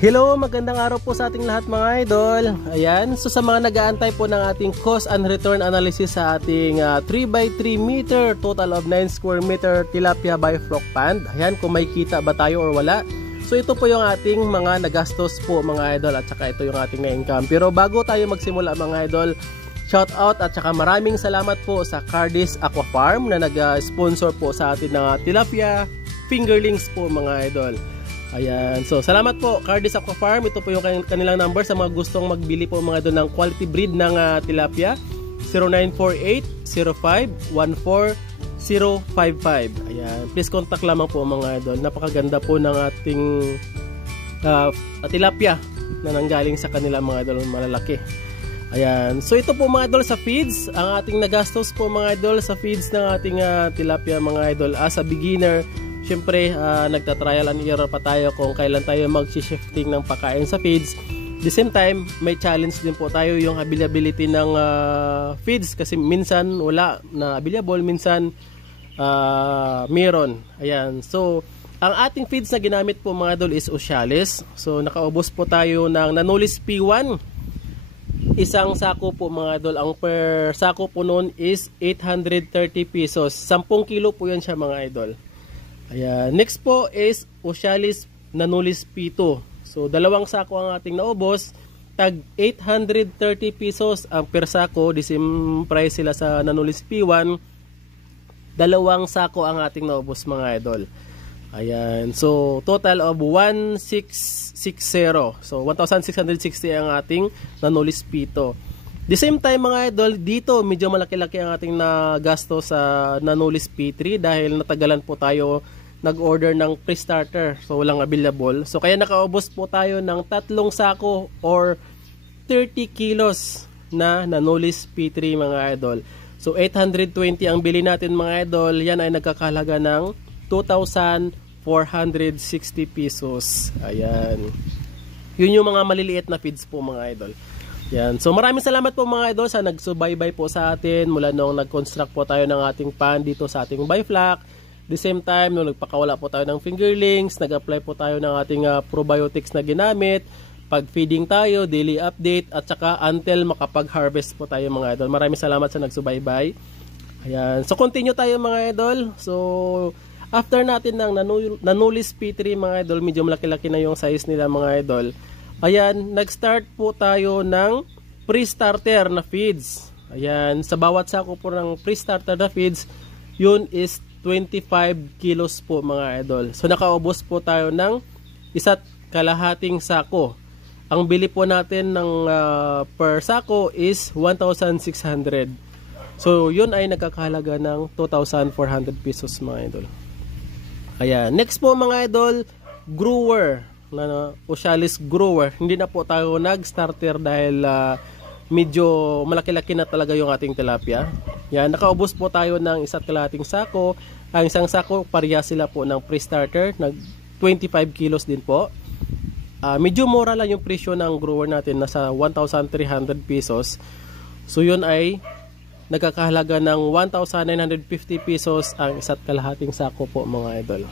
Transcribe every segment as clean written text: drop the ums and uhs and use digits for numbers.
Hello, magandang araw po sa ating lahat mga idol. Ayan, so sa mga nag-aantay po ng ating cost and return analysis sa ating 3x3 meter, total of 9 square meter tilapia bifloc pond. Ayan, kung may kita ba tayo or wala. So ito po yung ating mga nagastos po mga idol at saka ito yung ating na-income. Pero bago tayo magsimula mga idol, shout out at saka maraming salamat po sa Cardis Aqua Farm na nag-sponsor po sa atin ng tilapia fingerlings po mga idol. Ayan, so salamat po Cardis Aqua Farm. Ito po yung kanilang number sa mga gustong magbili po mga idol ng quality breed ng tilapia. 0948-05-14055. Ayan, please contact lamang po mga idol. Napakaganda po ng ating tilapia na nanggaling sa kanila mga idol, malalaki. Ayan, so ito po mga idol sa feeds. Ang ating nagastos po mga idol sa feeds ng ating tilapia mga idol as a beginner. Siyempre, nagta-trial and error pa tayo kung kailan tayo mag-shifting ng pagkain sa feeds. The same time, may challenge din po tayo yung availability ng feeds kasi minsan wala na available, minsan meron. Ayan. So, ang ating feeds na ginamit po mga idol is Ocealis. So, nakaubos po tayo ng Nanolis P1. Isang sako po mga idol. Ang per sako po noon is 830 pesos. 10 kilo po yan siya mga idol. Ayan. Next po is Ocealis Nanolis P2. So, dalawang sako ang ating naubos. Tag 830 pesos ang per sako. The same price sila sa Nanolis P1. Dalawang sako ang ating naubos mga idol. Ayan. So, total of 1660. So, 1,660 ang ating Nanolis P2. The same time mga idol, dito medyo malaki-laki ang ating nagasto sa Nanolis P3 dahil natagalan po tayo nag-order ng pre-starter. So, walang available. So, kaya nakaubos po tayo ng 3 sako or 30 kilos na Nanolis P3 mga idol. So, 820 ang bili natin mga idol. Yan ay nagkakahalaga ng 2,460 pesos. Ayan. Yun yung mga maliliit na feeds po mga idol. Yan. So maraming salamat po mga idol sa nagsubaybay po sa atin mula nung nag-construct po tayo ng ating pan dito sa ating bifloc. The same time, nung nagpakawala po tayo ng fingerlings, nag-apply po tayo ng ating probiotics na ginamit, pag-feeding tayo, daily update, at saka until makapag-harvest po tayo mga idol. Maraming salamat sa nagsubaybay. Ayan. So continue tayo mga idol. So after natin ng Nanolis P3 mga idol, medyo malaki-laki na yung size nila mga idol. Ayan, nag-start po tayo ng pre-starter na feeds. Ayan, sa bawat sako po ng pre-starter na feeds, yun is 25 kilos po mga idol. So nakaubos po tayo ng 1.5 sako. Ang bili po natin ng per sako is 1,600. So yun ay nagkakahalaga ng 2,400 pesos mga idol. Ayan, next po mga idol, grower na Ocealis grower. Hindi na po tayo nag-starter dahil medyo malaki-laki na talaga yung ating tilapia. Yan, nakaubos po tayo ng 1.5 sako. Ang isang sako, pareha sila po ng pre-starter, nag 25 kilos din po. Medyo mura lang yung presyo ng grower natin, nasa 1,300 pesos. So yun ay nagkakahalaga ng 1,950 pesos ang 1.5 sako po mga idol.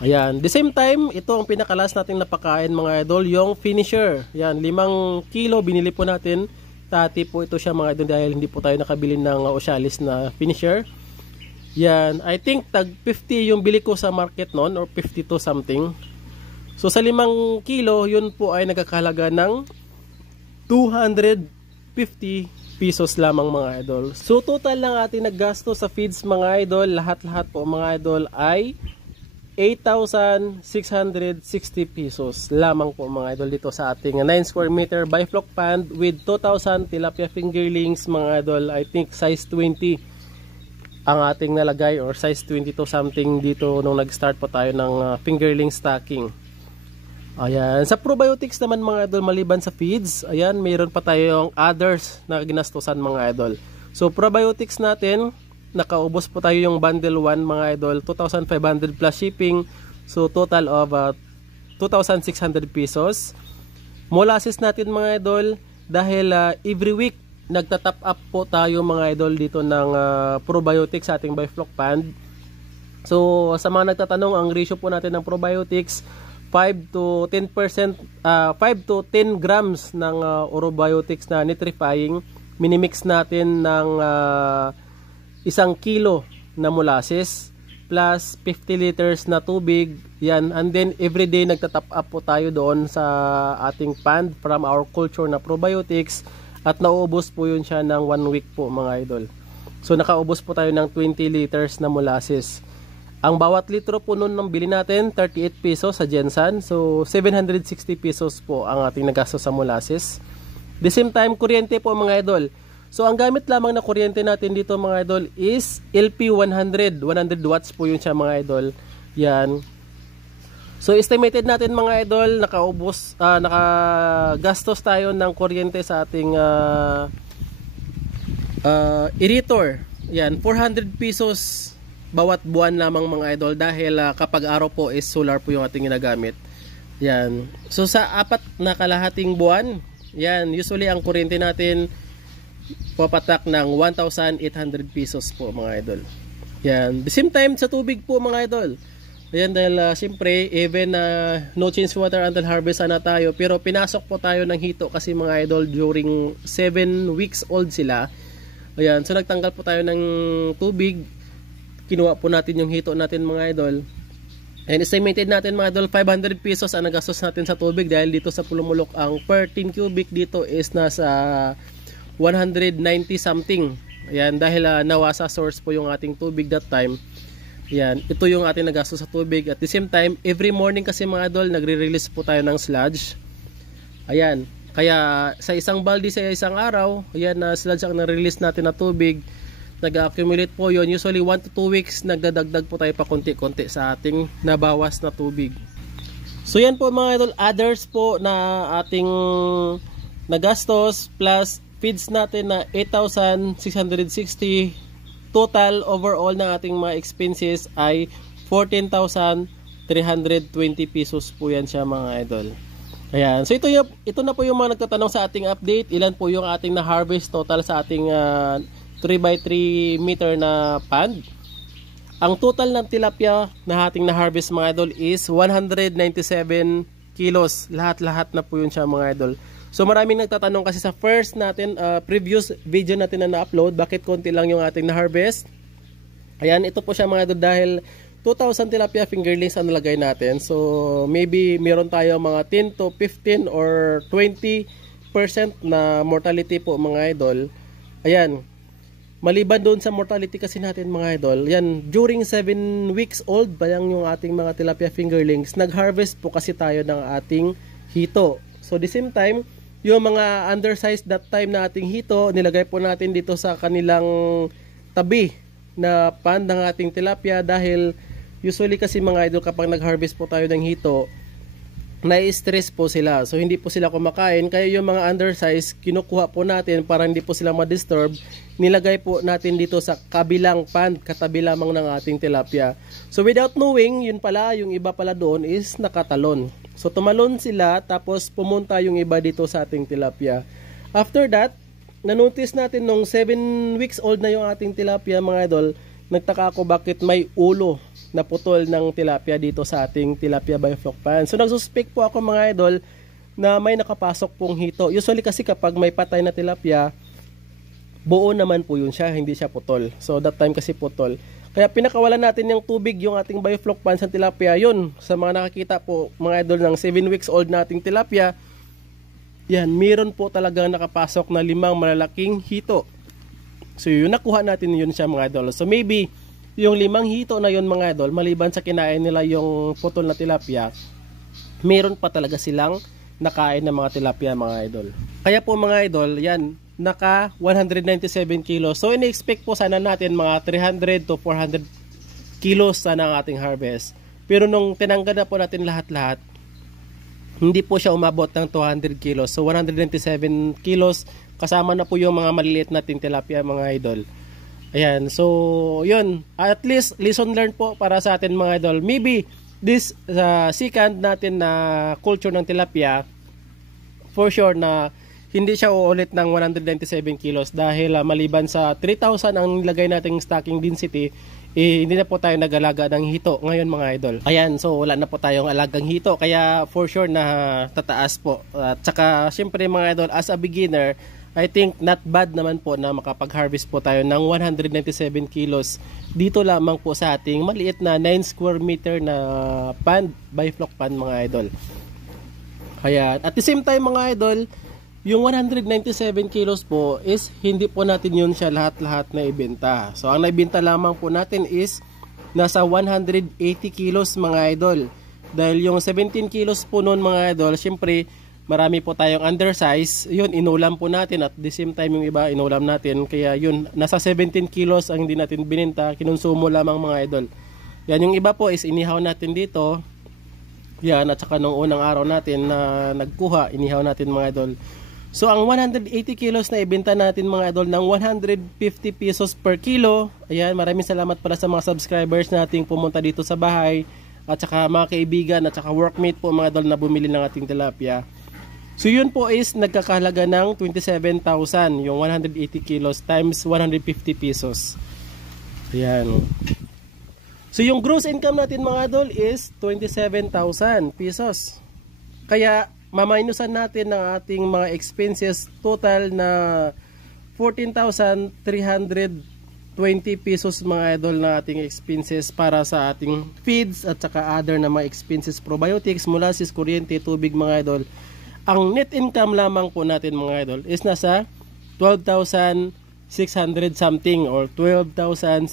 Ayan, the same time, ito ang pinakalas nating napakain mga idol, yung finisher. Yan, 5 kilo binili po natin. Tati po ito siya mga idol dahil hindi po tayo nakabili ng Ocealis na finisher. Yan, I think tag 50 yung bili ko sa market noon or 52 something. So sa 5 kilo, yun po ay nagkakahalaga ng 250 pesos lamang mga idol. So total lang ating naggasto sa feeds mga idol, lahat-lahat po mga idol ay 8,660 pesos lamang po mga idol dito sa ating 9 square meter bifloc pond with 2,000 tilapia fingerlings mga idol. I think size 20 ang ating nalagay or size 22 something dito nung nag-start po tayo ng fingerling stocking. Ayan, sa probiotics naman mga idol maliban sa feeds, ayan, mayroon pa tayong others na ginastusan mga idol. So probiotics natin, nakaubos po tayo yung bundle 1 mga idol, 2,500 plus shipping. So total of 2,600 pesos. Molasses natin mga idol, dahil every week nagta-top up po tayo mga idol dito ng probiotics sa ating bifloc pond. So sa mga nagtatanong, ang ratio po natin ng probiotics 5 to 10%, 5 to 10 grams ng orobiotics na nitrifying. Minimix natin ng 1 kilo na molasses plus 50 liters na tubig. Yan, and then everyday nagtatap up po tayo doon sa ating pond from our culture na probiotics, at nauubos po yun siya ng 1 week po mga idol. So nakaubos po tayo ng 20 liters na molasses. Ang bawat litro po nun ng bili natin 38 pesos sa Gensan, so 760 pesos po ang ating nagastos sa molasses. The same time, kuryente po mga idol. So ang gamit lamang na kuryente natin dito mga idol is LP100, 100 watts po yun siya mga idol. Yan. So estimated natin mga idol, nakagastos tayo ng kuryente sa ating irritor. Yan, 400 pesos bawat buwan lamang mga idol, dahil kapag araw po is solar po yung ating ginagamit. Yan. So sa 4 na kalahating buwan, yan, usually ang kuryente natin papatak ng 1,800 pesos po mga idol. Yan. The same time sa tubig po mga idol. Ayan, dahil siyempre even no change water until harvest na tayo, pero pinasok po tayo ng hito kasi mga idol during 7 weeks old sila. Ayan, so nagtanggal po tayo ng tubig. Kinuha po natin yung hito natin mga idol. And estimated natin mga idol 500 pesos ang nagastos natin sa tubig, dahil dito sa Pulumulok ang per 10 cubic dito is nasa 190 something. Ayan, dahil nawasa source po yung ating tubig that time. Ayan, ito yung ating nagastos sa tubig. At the same time, every morning kasi mga idol, nagre-release po tayo ng sludge. Ayan, kaya sa isang balde sa isang araw, ayan na sludge ang na-release natin na tubig. Nag-accumulate po yun. Usually 1 to 2 weeks, nagdadagdag po tayo pa konti-konti sa ating nabawas na tubig. So yan po mga idol, others po na ating nagastos plus feeds natin na 8,660. Total overall na ating mga expenses ay 14,320 pesos po yan siya mga idol. Ayan, so ito na po yung mga nagtatanong sa ating update. Ilan po yung ating na-harvest total sa ating 3x3 meter na pond. Ang total ng tilapia na ating na-harvest mga idol is 197 kilos. Lahat-lahat na po yun siya mga idol. So maraming nagtatanong kasi sa first natin, previous video natin na na-upload, bakit konti lang yung ating na-harvest. Ayan, ito po siya mga idol, dahil 2,000 tilapia fingerlings ang nalagay natin. So maybe meron tayo mga 10 to 15 or 20% na mortality po mga idol. Ayan, maliban doon sa mortality kasi natin mga idol, yan, during 7 weeks old pa lang yung ating mga tilapia fingerlings, nag-harvest po kasi tayo ng ating hito. So the same time, yung mga undersized that time na ating hito, nilagay po natin dito sa kanilang tabi na pond ng ating tilapia, dahil usually kasi mga idol kapag nag-harvest po tayo ng hito, na-stress po sila. So hindi po sila kumakain, kaya yung mga undersized kinukuha po natin para hindi po sila ma-disturb. Nilagay po natin dito sa kabilang pond, katabi lamang ng ating tilapia. So without knowing, yun pala, yung iba pala doon is nakatalon. So tumalon sila, tapos pumunta yung iba dito sa ating tilapia. After that, nanotice natin nung 7 weeks old na yung ating tilapia mga idol, nagtaka ako bakit may ulo na putol ng tilapia dito sa ating tilapia biofloc pond. So nagsuspect po ako mga idol na may nakapasok pong hito. Usually kasi kapag may patay na tilapia, buo naman po yun siya, hindi siya putol. So that time kasi putol. Kaya pinakawalan natin yung tubig yung ating biofloc pond sa tilapia. Yun, sa mga nakakita po mga idol ng 7 weeks old na ating tilapia, yan, meron po talagang nakapasok na 5 malalaking hito. So yun, nakuha natin yun siya mga idol. So maybe yung 5 hito na yun mga idol, maliban sa kinain nila yung putol na tilapia, meron pa talaga silang nakain na mga tilapia mga idol. Kaya po mga idol, yan, naka 197 kilos. So ini-expect po sana natin mga 300 to 400 kilos sana ang ating harvest. Pero nung tinanggal na po natin lahat-lahat, hindi po siya umabot ng 200 kilos. So 197 kilos, kasama na po yung mga maliliit nating tilapia mga idol. Ayan, so yun, at least lesson learned po para sa atin mga idol. Maybe this second natin na culture ng tilapia, for sure na hindi siya uulit ng 197 kilos dahil maliban sa 3,000 ang nilagay nating stocking density, hindi na po tayo nag-alaga ng hito ngayon mga idol. Ayan, so wala na po tayong alagang hito kaya for sure na tataas po. At saka syempre mga idol, as a beginner, I think not bad naman po na makapag-harvest po tayo ng 197 kilos dito lamang po sa ating maliit na 9 square meter na pond, bifloc pond mga idol. Kaya at the same time mga idol, yung 197 kilos po is hindi po natin yun siya lahat-lahat na ibenta. So ang naibenta lamang po natin is nasa 180 kilos mga idol. Dahil yung 17 kilos po noon mga idol, syempre marami po tayong undersize, yun inulam po natin at the same time yung iba inulam natin, kaya yun nasa 17 kilos ang hindi natin bininta, kinonsumo lamang mga idol. Yan yung iba po is inihaw natin dito, yan, at saka nung unang araw natin na nagkuha, inihaw natin mga idol. So ang 180 kilos na ibenta natin mga idol ng 150 pesos per kilo. Ayan, maraming salamat pala sa mga subscribers nating pumunta dito sa bahay at saka mga kaibigan at saka workmate po mga idol na bumili ng ating tilapia. So yun po is nagkakahalaga ng 27,000 yung 180 kilos times 150 pesos. Ayan. So yung gross income natin mga idol is 27,000 pesos. Kaya maminusan natin ng ating mga expenses total na 14,320 pesos mga idol na ating expenses para sa ating feeds at saka other na mga expenses, probiotics, molasses, kuryente, tubig mga idol. Ang net income lamang po natin mga idol is nasa 12,600 something or 12,700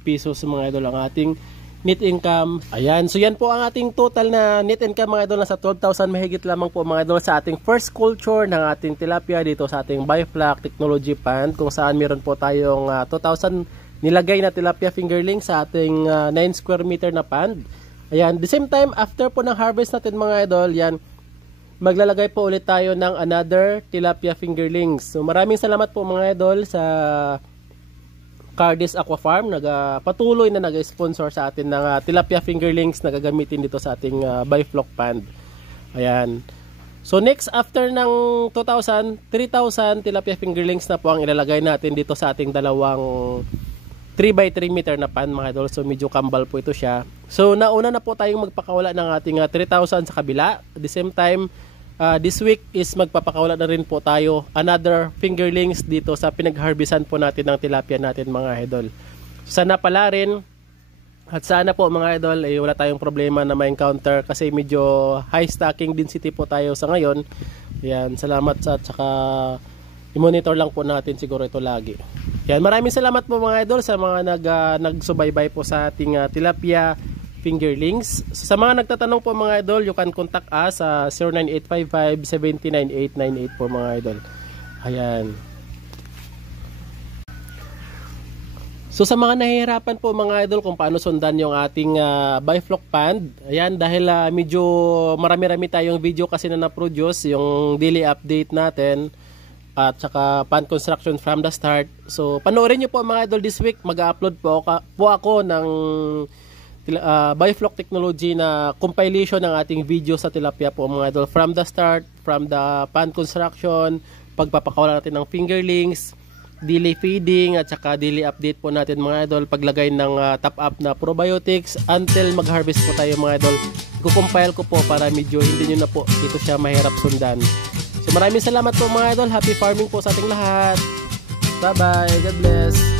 pesos mga idol ang ating net income. Ayan, so yan po ang ating total na net income mga idol, nasa 12,000 mahigit lamang po mga idol sa ating first culture ng ating tilapia dito sa ating Bifloc Technology Pond, kung saan meron po tayong 2,000 nilagay na tilapia fingerling sa ating 9 square meter na pond. Ayan, the same time after po ng harvest natin mga idol, yan maglalagay po ulit tayo ng another tilapia fingerlings. So maraming salamat po mga idol sa Cardis Aqua Farm, patuloy na nag-sponsor sa atin ng tilapia fingerlings na gagamitin dito sa ating Bifloc pond. Ayan. So next after ng 2,000, 3,000 tilapia fingerlings na po ang ilalagay natin dito sa ating dalawang 3x3 meter na pan mga idol. So medyo kambal po ito siya. So nauna na po tayong magpakawala ng ating 3,000 sa kabila. At the same time, this week is magpapakawala na rin po tayo another fingerlings dito sa pinagharbisan po natin ng tilapia natin mga idol. Sana pala rin at sana po mga idol ay wala tayong problema na ma-encounter kasi medyo high stocking density po tayo sa ngayon. Yan, salamat at saka i-monitor lang po natin siguro ito lagi. Yan, maraming salamat po mga idol sa mga nagsubaybay po sa ating tilapia fingerlings. Sa mga nagtatanong po mga idol, you can contact us sa 09855-79898 po mga idol. Ayan. So sa mga nahihirapan po mga idol kung paano sundan yung ating Bifloc pond, ayan, dahil medyo marami-rami tayong video kasi na na-produce, yung daily update natin at saka pond construction from the start. So panoorin nyo po mga idol this week, mag-upload po ako ng Bifloc Technology na compilation ng ating video sa tilapia po mga idol, from the start, from the pond construction, pagpapakawala natin ng fingerlings, daily feeding at saka daily update po natin mga idol, paglagay ng top up na probiotics until mag-harvest po tayo mga idol. I-compile ko po para medyo hindi nyo na po ito siya mahirap sundan. So maraming salamat po mga idol, happy farming po sa ating lahat. Bye bye, God bless.